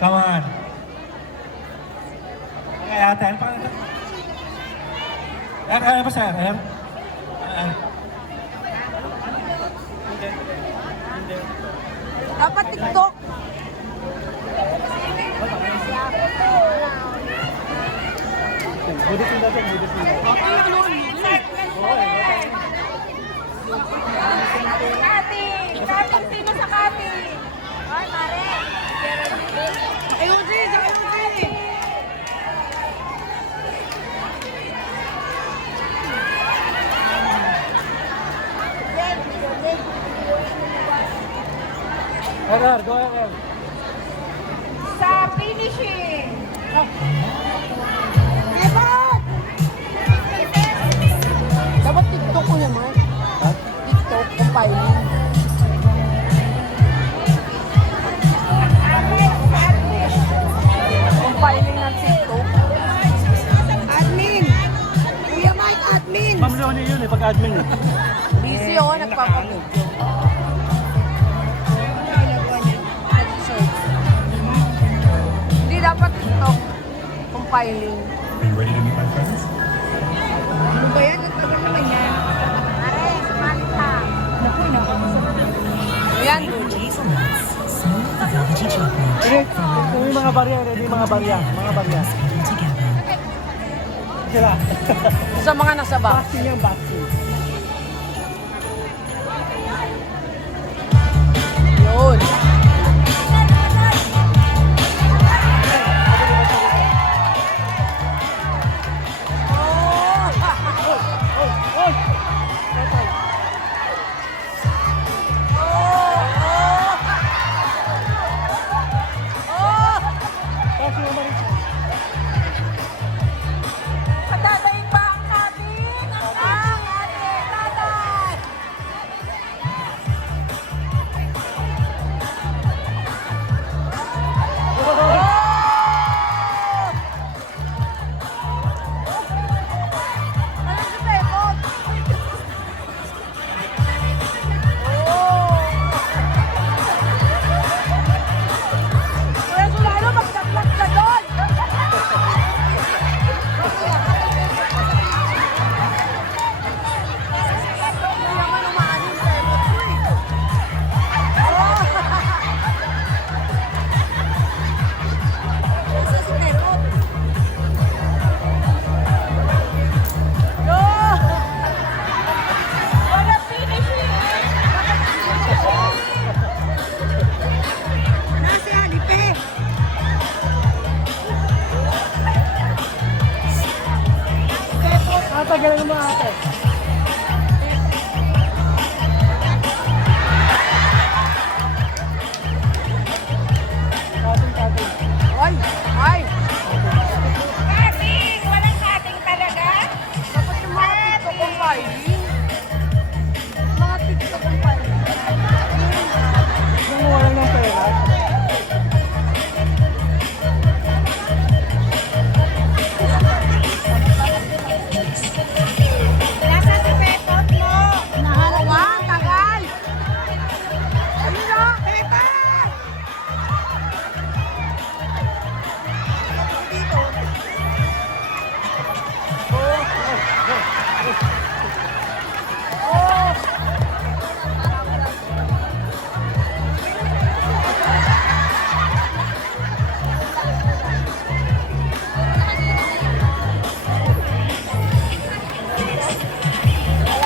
Come on. Okay, ate. Ano pa? Ano pa, sir? Dapat TikTok. Budisin natin, budisin natin. Kati! Kapag sino sa Kati? Ay, Mare! Ayun, Gis! Ayun, Gis! RR, go ahead. Sa finishing! Dapat TikTok ko naman. Ha? TikTok, compiling. Compiling ng TikTok. Admin! Kuya Mike, admin! Ma'am Leonie yun pag-admin. Busy oh, nagpapamedyo. Hindi dapat TikTok. Compiling. Are you ready to meet my friends? Ano ba yan? Nagtagal naman yan. Pare, sumali ka. Naku, Ayan. Kung yung mga barya, ready mga barya. Mga barya. Sila. Sa mga nasa box. Boxing yan, boxing. Yun. Patatayin ba ang ating? Ang ating tatay! Ano si Pepot? Kuya Solano, magdakdak ka doon! Hindi naman umaano yung Pepot ko eh. Nasa si Pepot? Wala finishing! Nasa halipe! Pepot! Tagal naman ate. Ay! Ay! Cutting! Walang cutting talaga? Dapat yung mga TikTok compiling. Mga TikTok compiling. Yung wala ng pera. Nasa si Pepot mo? Nahawa, tagal! Ayun na! Pepa! Dito.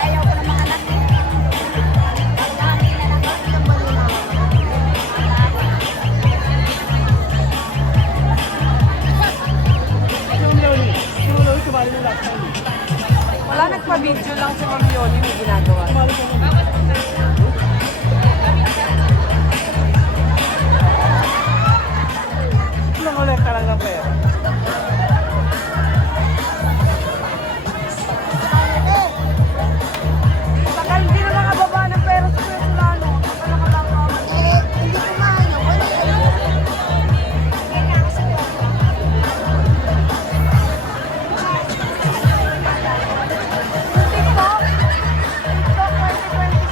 Ayaw ko ng mga anak eh. Dami na lang kasi ng balina. Yung Leonie. Yung Leonie, sumali ng last time. Wala, nagpa-video lang si Ma'am Yoli, may ginagawa. Sumali ka naman. Ilang kolekta lang ng pera. Tagal, hindi na nakababa ng pera sa Kuya Solano. Tagal nakalakawan. Hindi ko mahanap. Wala TikTok? TikTok 2020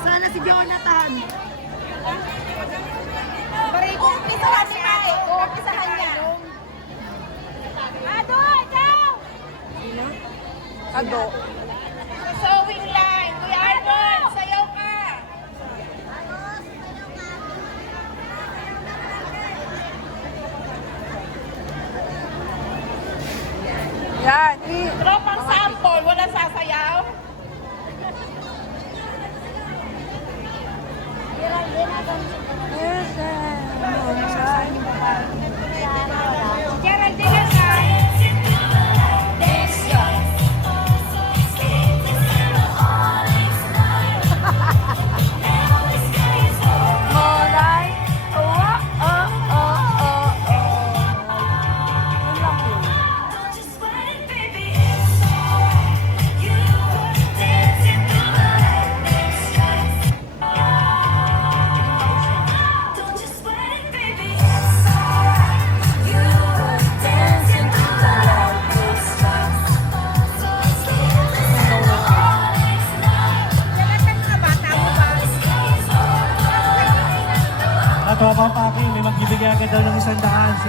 Nasaan na si Jonathan? Pare, umpisahan ni Mike. Umpisahan niya. Ado, ikaw! Sino? Ado. Sewing line. Kuya Arnold, sayaw ka. Yan. Tropang sample, wala sasayaw. Geraldine Tropang packing, may magbibigay agad daw ng 100 si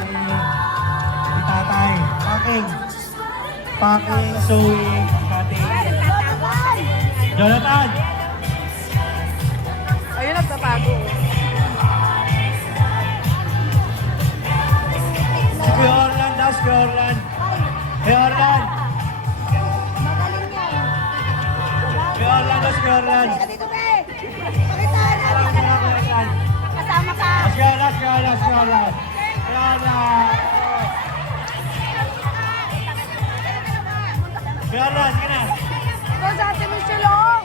tatay. Packing, sewing, cutting. Jonathan! Ayun, nagtatago. Si Kuya Orlan daw, si Kuya Orlan. Kuya Orlan! Magaling yan. Kuya Orlan daw, si Kuya Orlan. Dito, be. Pakitaan natin. Kasama ka. Kuya Orlan, Kuya Orlan, Kuya Orlan. Kuya Orlan! Kuya Orlan, sige na. Ito sa ating Michelong.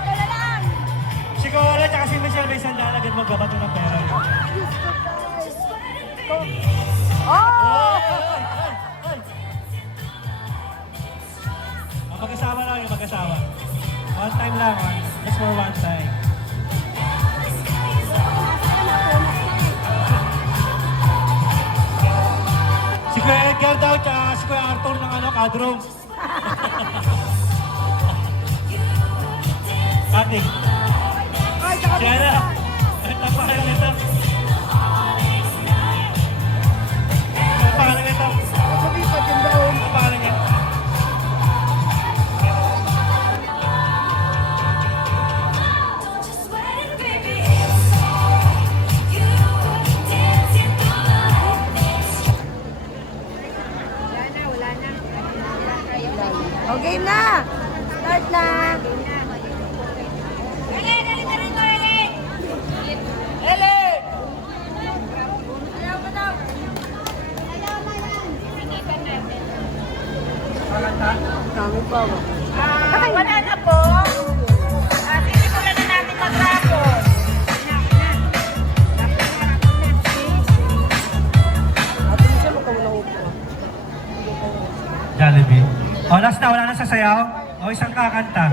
Dala lang. Si Kuya Orlan, tsaka si Michelle may 100 agad magbabato ng pera. Oh! Mag-asawa lang yung mag-asawa. One time lang, just for one time. Si Kuya Edgar daw, tsaka si Kuya Arthur ng kadrong. Kating. Ay, tsaka Si Ana. Ang pangalan nito. Ang pangalan nito. sabi pa din daw. Ang pangalan niya. Okay na. Start na. Kami pa ba? Wala na po. Sisimulan na natin mag-rapon. Ate Michelle, magkawala ko po. Jollibee. O, last na. Wala na sasayaw? O, isang kakanta.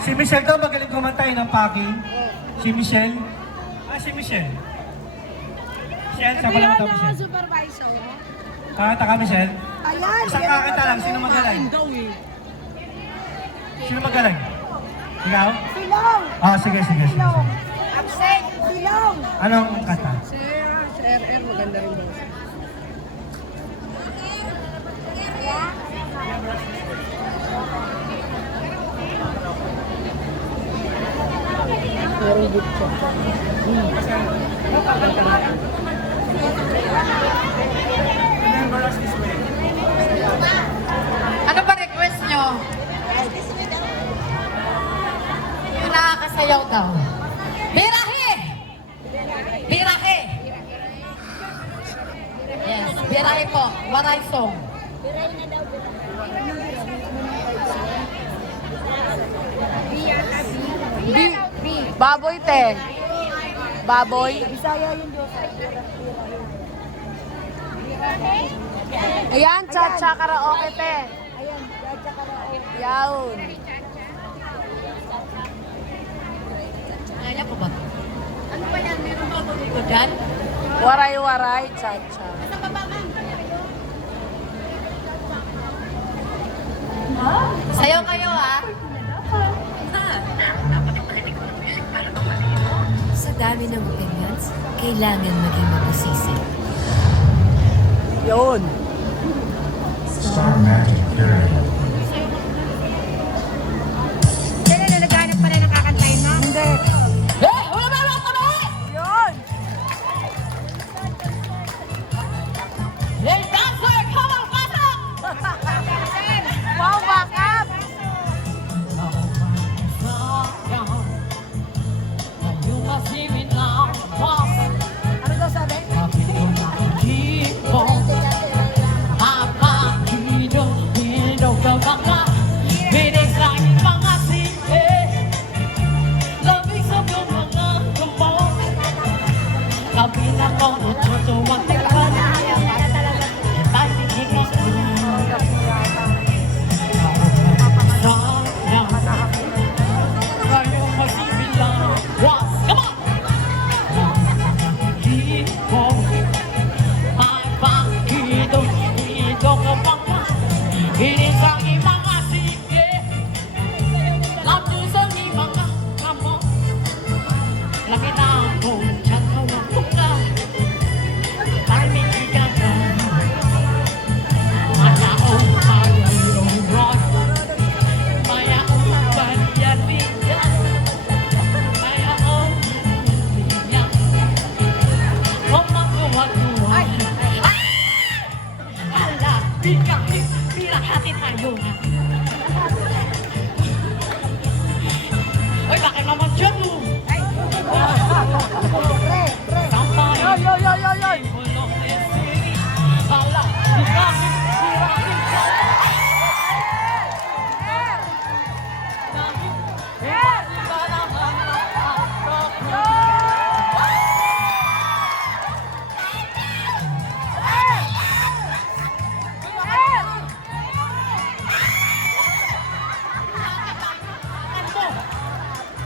Si Michelle daw magaling kumanta ng packing. Si Michelle. Si Michelle. Michelle, sa pala mo daw, Michelle. Supervisor. Kakanta ka, Michelle? Ayan. Isang kakanta lang. Sino magaling? Sino magaling? Ikaw? Silong. Sige, sige, sige. Silong. Absent. Silong. Anong kanta? Si RR, maganda rin daw. Merong good shot. Ano ba request nyo? Yung nakakasayaw daw. Birahe! Birahe! Yes, birahe po. Waray song. Baboy, te. Baboy. Bisaya yun doon. Ayan, cha-cha karaoke, te. Ayan, cha-cha karaoke. Yawn. Kaya po ba? Ano ba yan? Meron ba ko dyan? Waray-waray, cha-cha. Sayaw kayo, ha? dami ng opinions, kailangan maging mabusisi. Yun. Star Magic Theory. Kaya na naghanap pa na nakakantayin mo? Hindi. Eh, wala ba mga kamay? Yun. Hey, dancer, come on, pasok! Wow, back up. Ano daw sabi? Hati tayo nga. Uy, bakit naman dyan mo? Sampay. Yo, yo, yo, yo, yo. Hala, bigangin, bigangin.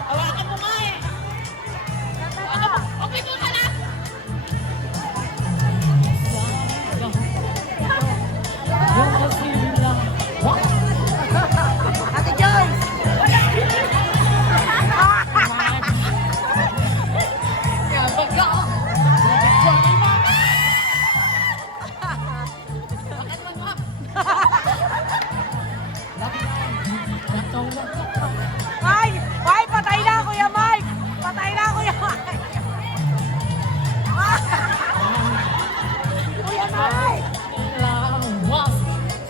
Hawakan mo nga eh. Okay po ka na. Ate Joyce. Mike! Mike, patay na, Kuya Mike! Patay na, Kuya Mike! Kuya Mike!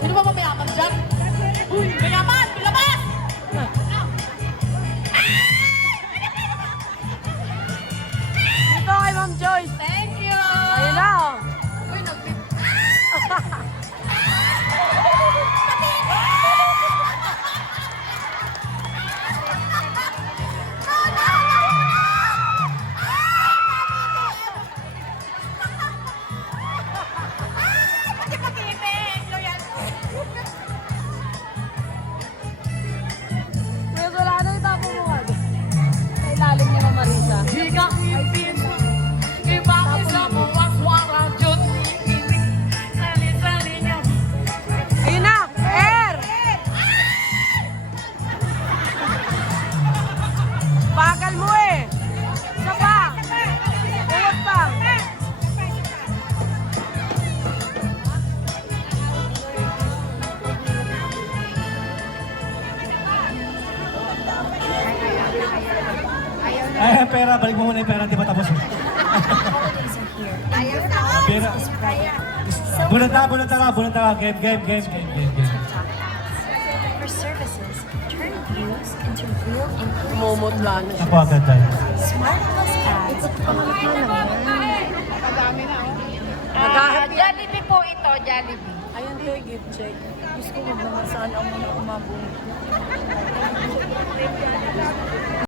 Sino ba mayaman dyan? Uy, mayaman! Labas! Dito kay Ma'am Joyce. Thank you! Ayun na, oh. Uy, nag-bip. Kuya Solano, itapo mo nga. Sa ilalim ni Mama Risa. Higa ipin mo, ibang isa mo ang warang Diyos. Sali-sali niya. Ayun na! Air! Bakal mo eh! Isa pa! Uwat pa! Ay, ang pera. Balik mo muna yung pera. Di ba tapos? Pera. Bunot na. Game. For services, turn views into real income. Momot lang. Ako agad tayo. Smart Plus ads, pangalit mo naman. Jollibee po ito, Jollibee. Ayun, gift check. Gusto ko magmamasaan ako muna umabong.